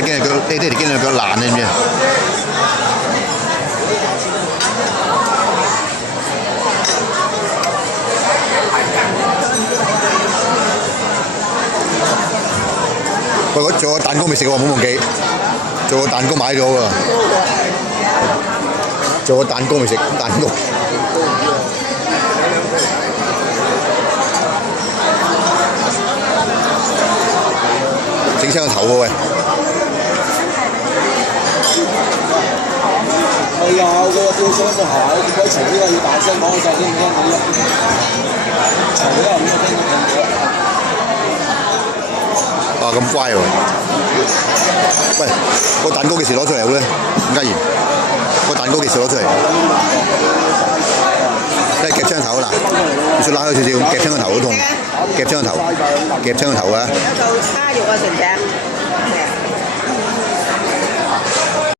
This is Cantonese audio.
跟住佢呢啲經歷腳爛你知唔知？喂，我做個蛋糕未食喎，唔好忘記。做個蛋糕買咗喎。做個蛋糕未食，蛋糕。整親個頭喎喂！係啊，嗰個吊箱隻鞋，點解除呢個要大聲講細聲聽到咧？除呢個要聽到。啊咁乖喎！喂，個蛋糕幾時攞出嚟好咧？伍家賢，個蛋糕幾時攞出嚟？即係夾親個頭嗱，你要拉開少少，夾親個頭好痛，夾親個頭，夾親個頭啊！有嚿叉肉啊，成隻。